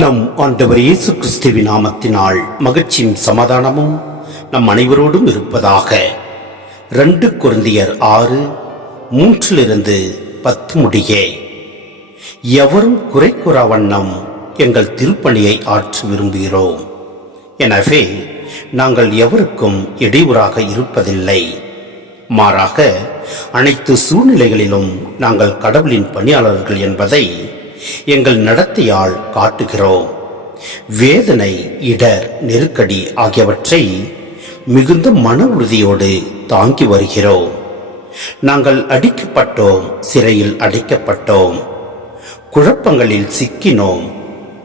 நம் ஆண்டவர் இயேசு கிறிஸ்துவின் நாமத்தினால் மகிழ்ச்சியும் சமாதானமும் நம் அனைவரோடும் இருப்பதாக. ரெண்டு குருந்தியர் ஆறு மூன்றிலிருந்து பத்து முடியே. எவரும் குறை கூறா வண்ணம் எங்கள் திருப்பணியை ஆற்ற விரும்புகிறோம் எனவே நாங்கள் எவருக்கும் இடையூறாக இருப்பதில்லை. மாறாக அனைத்து சூழ்நிலைகளிலும் நாங்கள் கடவுளின் பணியாளர்கள் என்பதை எங்கள் நடத்தையால் காட்டுகிறோம். வேதனை இடர் நெருக்கடி ஆகியவற்றை மிகுந்த மன உறுதியோடு தாங்கி வருகிறோம். நாங்கள் அடிக்கப்பட்டோம் சிறையில் அடைக்கப்பட்டோம். குழப்பங்களில் சிக்கினோம்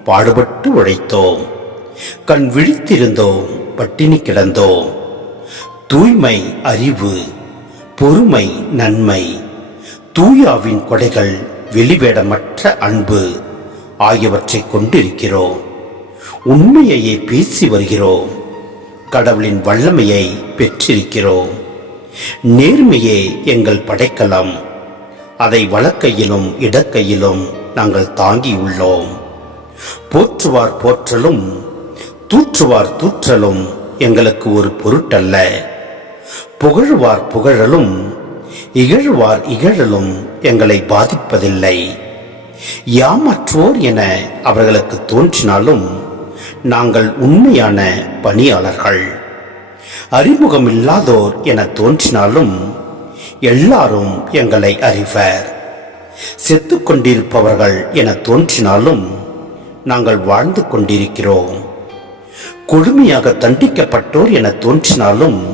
பாடுபட்டு உழைத்தோம். கண் விழித்திருந்தோம் பட்டினி கிடந்தோம். தூய்மை அறிவு பொறுமை நன்மை தூயாவின் கொடைகள் வெளிவேடமற்ற அன்பு ஆகியவற்றை கொண்டிருக்கிறோம். உண்மையையே பேசி வருகிறோம். கடவுளின் வல்லமையை பெற்றிருக்கிறோம். நேர்மையே எங்கள் படைக்கலம். அதை வழக்கையிலும் இடக்கையிலும் நாங்கள் தாங்கியுள்ளோம். போற்றுவார் போற்றலும் தூற்றுவார் தூற்றலும் எங்களுக்கு ஒரு பொருட்டல்ல. புகழ்வார் புகழலும் இகழ்வார் இகழலும் எங்களை பாதிப்பதில்லை. யாமற்றோர் என அவர்களுக்கு தோன்றினாலும் நாங்கள் உண்மையான பணியாளர்கள். அறிமுகமில்லாதோர் என தோன்றினாலும் எல்லாரும் எங்களை அறிவர். செத்துக்கொண்டிருப்பவர்கள் என தோன்றினாலும் நாங்கள் வாழ்ந்து கொண்டிருக்கிறோம். கொடுமையாக தண்டிக்கப்பட்டோர் என தோன்றினாலும்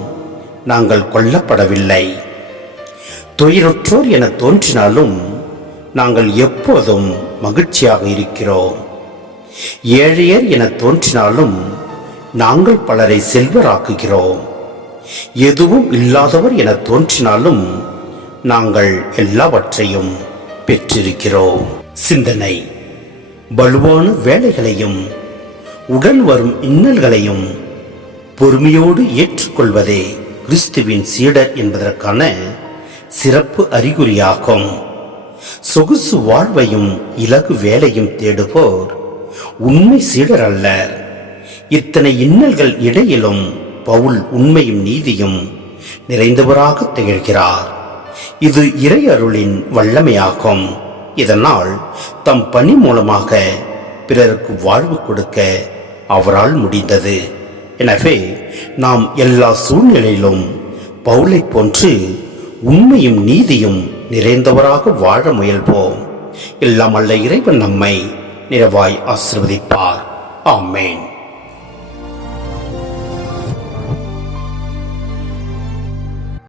நாங்கள் கொல்லப்படவில்லை. துயருற்றோர் என தோன்றினாலும் நாங்கள் எப்போதும் மகிழ்ச்சியாக இருக்கிறோம். ஏழையர் என தோன்றினாலும் நாங்கள் பலரை செல்வராக்குகிறோம். எதுவும் இல்லாதவர் என தோன்றினாலும் நாங்கள் எல்லாவற்றையும் பெற்றிருக்கிறோம். சிந்தனை வலுவான வேலைகளையும் உடன் வரும் இன்னல்களையும் பொறுமையோடு ஏற்றுக்கொள்வதே கிறிஸ்துவின் சீடர் என்பதற்கான சிறப்பு அறிகுறியாகும். சொகுசு வாழ்வையும் இலகு வேலையும் தேடுவோர் உண்மை சீடர் அல்லர். இத்தனை இன்னல்கள் இடையிலும் பவுல் உண்மையும் நீதியும் நிறைந்தவராக திகழ்கிறார். இது இறை அருளின் வல்லமையாகும். இதனால் தம் பணி மூலமாக பிறருக்கு வாழ்வு கொடுக்க அவரால் முடிந்தது. எனவே நாம் எல்லா சூழ்நிலையிலும் பவுலை போன்று உண்மையும் நீதியும் நிறைந்தவராக வாழ முயல்வோம். எல்லாம் அல்ல இறைவன் நம்மை நிறைவாய் ஆசிர்வதிப்பார். ஆமேன்.